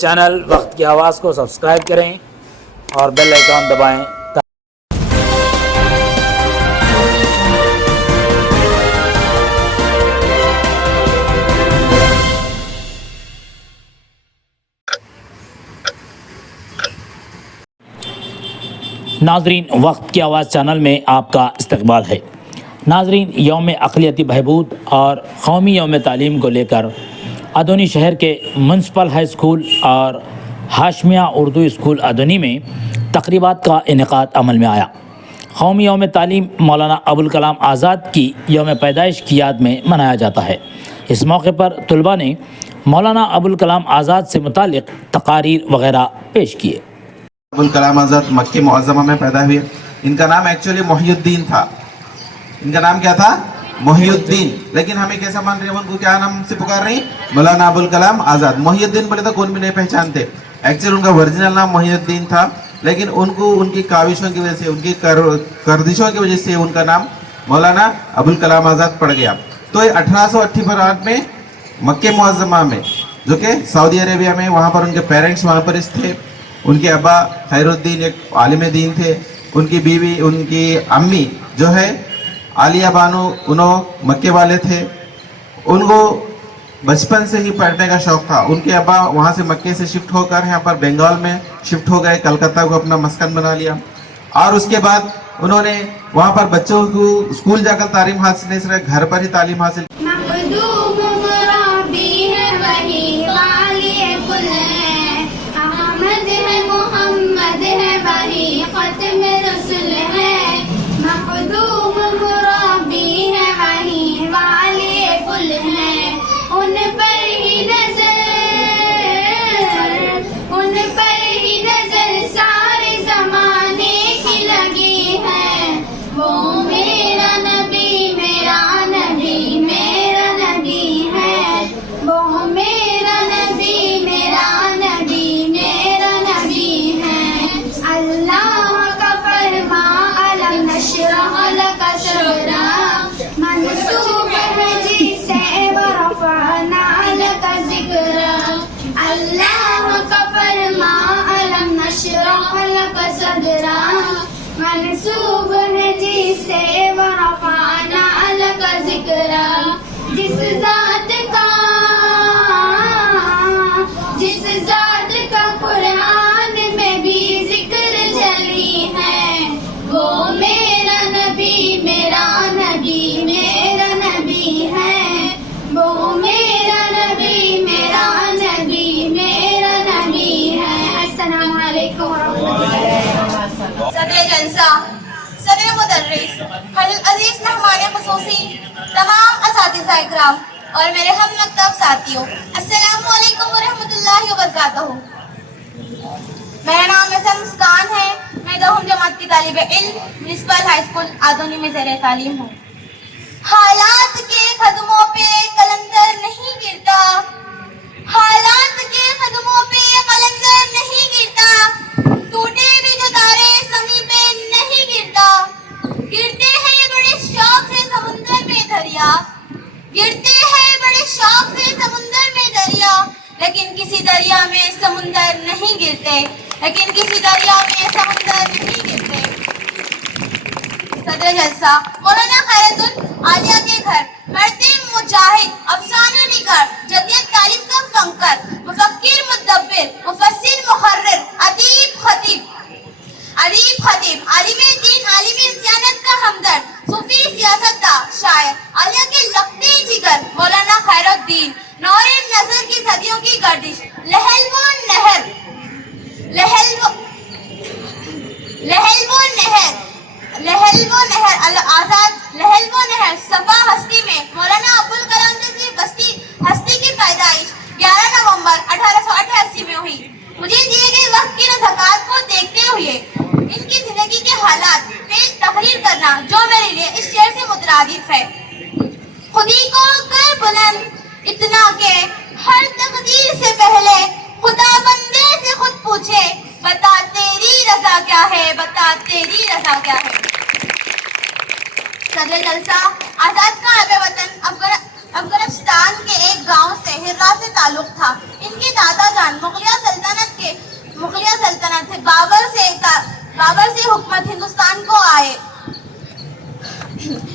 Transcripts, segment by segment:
Channel وقت کی آواز کو سبسکرائب کریں اور بیل آئیکن دبائیں۔ ناظرین، وقت کی آواز چینل میں آپ کا استقبال ہے۔ ناظرین، یوم اقلیتی بہبود اور قومی یوم تعلیم کو لے کر ادونی شہر کے میونسپل ہائی اسکول اور ہاشمیہ اردو اسکول ادونی میں تقریبات کا انعقاد عمل میں آیا۔ قومی یوم تعلیم مولانا ابوالکلام آزاد کی یوم پیدائش کی یاد میں منایا جاتا ہے۔ اس موقع پر طلباء نے مولانا ابوالکلام آزاد سے متعلق تقاریر وغیرہ پیش کیے۔ ابوالکلام آزاد مکہ معظمہ میں پیدا ہوئے۔ ان کا نام ایکچولی محی الدین تھا۔ ان کا نام کیا تھا؟ محی الدین، لیکن ہمیں کیسا مان رہے ہیں؟ ان کو کیا نام سے پکار رہے ہیں؟ مولانا ابوالکلام آزاد۔ محی الدین بولے تو کون بھی نہیں پہچانتے۔ ایکچولی ان کا ورجنل نام محی الدین تھا، لیکن ان کو ان کی کاوشوں کی وجہ سے، ان کی گردشوں کی وجہ سے ان کا نام مولانا ابوالکلام آزاد پڑ گیا۔ تو 1888 میں مکہ معظمہ میں، جو کہ سعودی عربیہ میں، وہاں پر ان کے پیرنٹس وہاں پر تھے۔ ان کے ابا خیر الدین ایک عالم دین تھے، ان کی بیوی، ان کی امی جو ہے عالیہ بانو، انہوں مکے والے تھے۔ ان کو بچپن سے ہی پڑھنے کا شوق تھا۔ ان کے ابا وہاں سے مکے سے شفٹ ہو کر یہاں پر بنگال میں شفٹ ہو گئے، کلکتہ کو اپنا مسکن بنا لیا، اور اس کے بعد انہوں نے وہاں پر بچوں کو اسکول جا کر تعلیم حاصل نہیں کرے، گھر پر ہی تعلیم حاصل۔ منسوب ہے جس سے ورفعنا لک ذکرا، جس ذات کا قرآن میں بھی ذکر جلی ہے، وہ میرا نبی میرا نبی میرا نبی ہے، وہ میرا نبی میرا نبی میرا نبی ہے۔ السلام علیکم ورحمۃ اللہ۔ صدر جلسہ، صدر مدرس، عزیز مہمان خصوصی، تمام اساتذہ اکرام اور میرے ہم مکتب ساتھیوں، السلام علیکم ورحمۃ اللہ وبرکاتہ۔ میرا نام ایسا مسکان ہے، میں 10ویں جماعت کی طالب علم میونسپل ہائی اسکول آدونی میں زیر تعلیم ہوں۔ حالات کے قدموں پہ قلندر نہیں گرتا، حالات کے قدموں پہ قلندر نہیں گرتا، ٹوٹے بھی جو تارے زمین پہ نہیں گرتا، گرتے ہیں بڑے شوق سے سمندر میں دریا، گرتے ہیں بڑے شوق سے سمندر میں دریا، لیکن کسی دریا میں سمندر نہیں گرتے، لیکن کسی دریا میں سمندر نہیں گرتے۔ صدر جلسہ، مولانا خیرالدین عالیہ کے گھر، مرتے مجاہد، افسانہ نگار، جدید تعلیم کا فنکر، مفکر، مدبر، مفسر، محرر، ادیب، خطیب، عالم دین، عالم انسانیت کا ہمدرد، صوفی، سیاستداں، شاعر، عالیہ کے لگتے جگر مولانا خیرالدین، نور نظر کی صدیوں کی گردش، لہل و نہر آزاد، لہل و نہر صفا ہستی میں مولانا ابوالکلام جیسی ہستی کی پیدائش 11 نومبر 1888 میں ہوئی۔ مجھے دیے گئے وقت کی نزاکت کو دیکھتے ہوئے ان کی زندگی کے حالات پیش تحریر کرنا جو میرے لیے اس شعر سے مترادف ہے۔ خودی کو کر بلند اتنا کہ ہر تقدیر سے پہلے خدا بندے سے خود پوچھے، بتا تیری رضا کیا ہے، بتا تیری رضا کیا ہے۔ صدر جلسہ، آزاد کا آب وطن افغانستان کے ایک گاؤں سے ہرا سے تعلق تھا۔ ان کے دادا جان مغلیہ بابر سے حکومت ہندوستان کو آئے.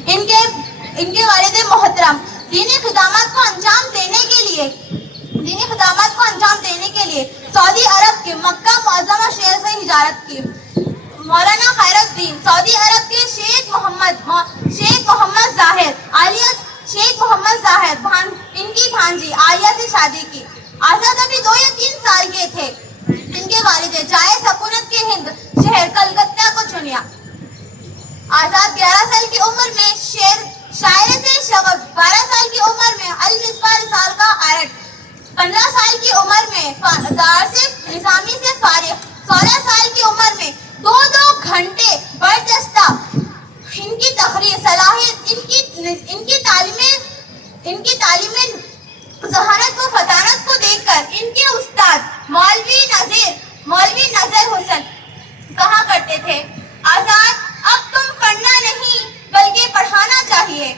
ان کے والد محترم دینی خدمات کو انجام دینے کے لیے سعودی عرب کے مکہ معظمہ شہر سے ہجرت کی. مولانا خیر الدین سعودی عرب کے شیخ محمد ظاہر ان کی بھانجی عالیہ سے شادی کی. آزاد ابھی 2 یا 3 سال کے تھے. ان کے والد جائے سکونت کے ہند شہر کلکتہ کو چنیا. آزاد 11 سال کی عمر میں شاعر سے شغف، 12 سال کی عمر میں المصباح رسال کا آرٹ، 15 سال کی عمر میں دار سے نظامی سے فارغ، 16 سال کی عمر میں 2 گھنٹے برجستہ ان کی تقریر صلاحیت، ان کی تعلیم ذہانت و فطانت کو دیکھ کر ان کے استاد مولوی نظر حسن کہا کرتے تھے، آزاد اب تم پڑھنا نہیں بلکہ پڑھانا چاہیے.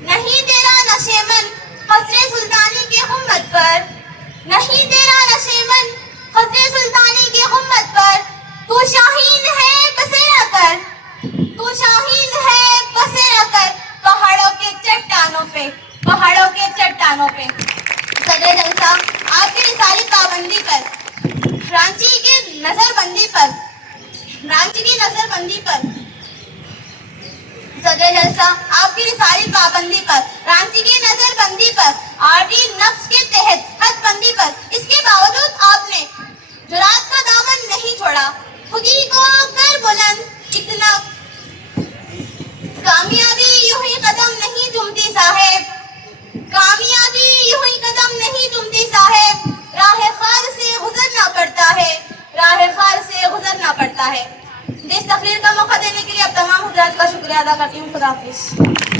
نہیں تیرا نشیمن قصر سلطانی کی ہمت پر، نہیں تیرا نشیمن قصر سلطانی کی ہمت پر، تو شاہین ہے بسیرا کر، تو شاہین ہے بسیرا کر پہاڑوں کے چٹانوں پہ. صدر جلسہ آپ کی رسالی پابندی پر، رانچی کی نظر بندی پر صدر جلسہ آپ کی رسالی پابندی پر، رانچی کی نظر بندی پر، آرٹی نفس کے تحت حد بندی پر، اس کے باوجود آپ نے جرات کا دامن نہیں چھوڑا. خودی کو کر بلند اتنا، کامیابی یوں ہی قدم نہیں چومتی صاحب، کامیابی یوں ہی قدم نہیں چومتی صاحب، راہ خار سے گزرنا پڑتا ہے. اس تقریر کا موقع دینے کے لیے اب تمام حضرات کا شکریہ ادا کرتی ہوں. خدا حافظ.